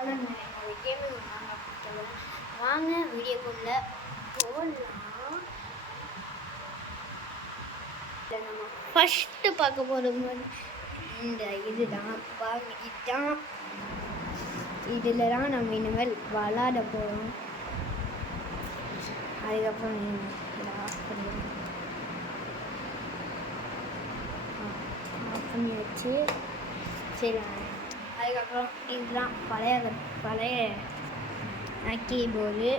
என்னோட கேமிங் வாங்க வீடியோக்குள்ள போகலாம். நம்ம ஃபஸ்ட்டு பார்க்க போகிறது இந்த இதுதான் இதில் தான் நம்ம இனிமேல் விளாட போகிறோம். அதுக்கப்புறம் ஆஃப் பண்ணியாச்சு. சரி, அதுக்கப்புறம் இதுதான் பழைய கீபோர்டு.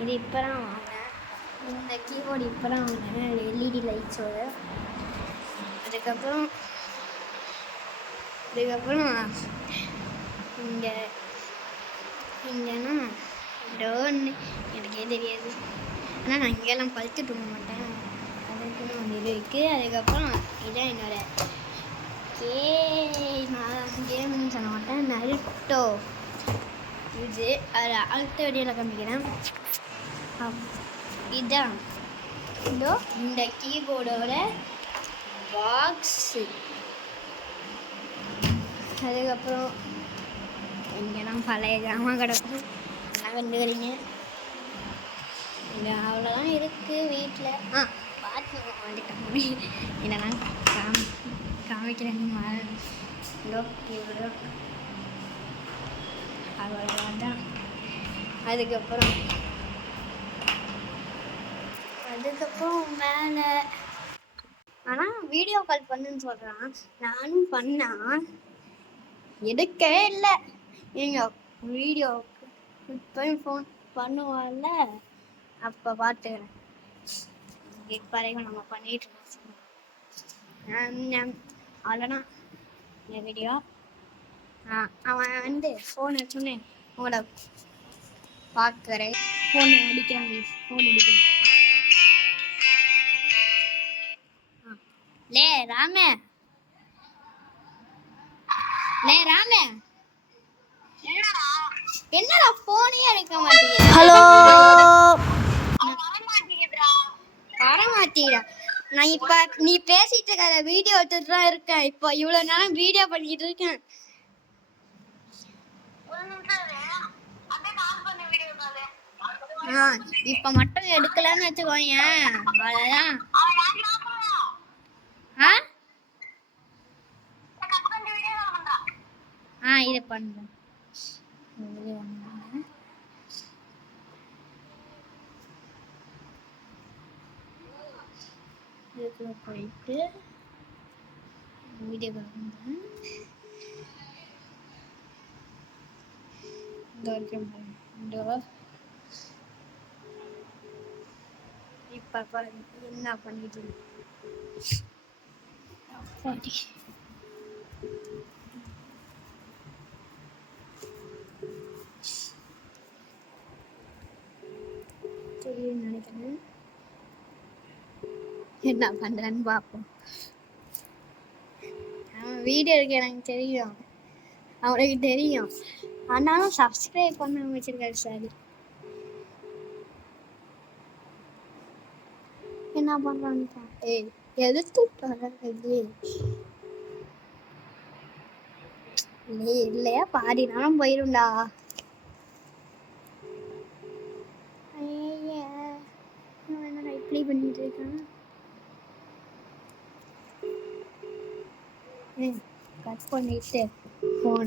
இது இப்போ தான் வாங்கினேன். இந்த கீபோர்டு இப்போ தான் வாங்கினேன், எல்இடி லைட்ஸோடு. அதுக்கப்புறம் இங்கேனா டோன்னு எனக்கே தெரியாது. ஆனால் நான் இங்கெல்லாம் பழுத்துட்டு போக மாட்டேன். அதுக்குன்னு ஒன்று இருக்குது. அதுக்கப்புறம் இதான் என்னோட நான் கேம்னு சொல்ல மாட்டேன், நருட்டோ. இது அது அடுத்த வீடியோவில் காமிக்கிறேன். இதுதான் இந்த கீபோர்டோட பாக்ஸு. அதுக்கப்புறம் இங்கெல்லாம் பழைய ஜாமான் கிடக்கும், எல்லாம் கண்டுக்கிறீங்க. இங்கே அவ்வளோதான் இருக்குது வீட்டில். பார்த்து வந்துட்டேன், இதெல்லாம் காமிக்கிறேன். கீபோர்டு அவ்வளோதான். அதுக்கப்புறம் மேலே ஆனால் வீடியோ கால் பண்ணுன்னு சொல்கிறான். நானும் பண்ணான், எடுக்கவே இல்லை. எங்கள் வீடியோ போய் ஃபோன் பண்ணுவான்ல, அப்போ பார்த்துக்கிறேன். இப்போ வரைக்கும் நம்ம பண்ணிகிட்டு இருக்கோம். அவ்வளோதான் இந்த வீடியோ. அவன் ஃபோன் வச்சோன்னே உங்களோட பார்க்குறேன். ஃபோன் அடிக்கிறாங்க. லே ராமே என்னடா ஃபோனே எடுக்க மாட்டேங்குது. ஹலோ, வர மாட்டேங்கிறா. நான் இப்போ நீ பேசிட்டு இருக்க வீடியோ எடுத்துட்டு தான் இருக்கேன். இப்போ இவ்வளோ நேரம் வீடியோ பண்ணிட்டு இருக்கேன். இப்போ மட்டும் எடுக்கலன்னு வச்சுக்கோங்க, அவ்வளோதான். இது பண்ணுறேன். இதுக்குள்ள போயிட்டு வீடியோ பண்ணுறேன். இப்போ என்ன பண்ணிட்டு நினைக்கிறேன். என்ன பண்றேன்னு பார்ப்போம். அவன் வீடியோ இருக்கு, எனக்கு தெரியும், அவனுக்கு தெரியும். ஆனாலும் சப்ஸ்கிரைப் பண்ண வச்சிருக்காரு சார். என்ன பண்றான்னு எதிர்த்து இல்லையா, பாதி நாளும் போயிரும்டா. இப்படி பண்ணிட்டு இருக்கான். கட் பண்ணிட்டு போன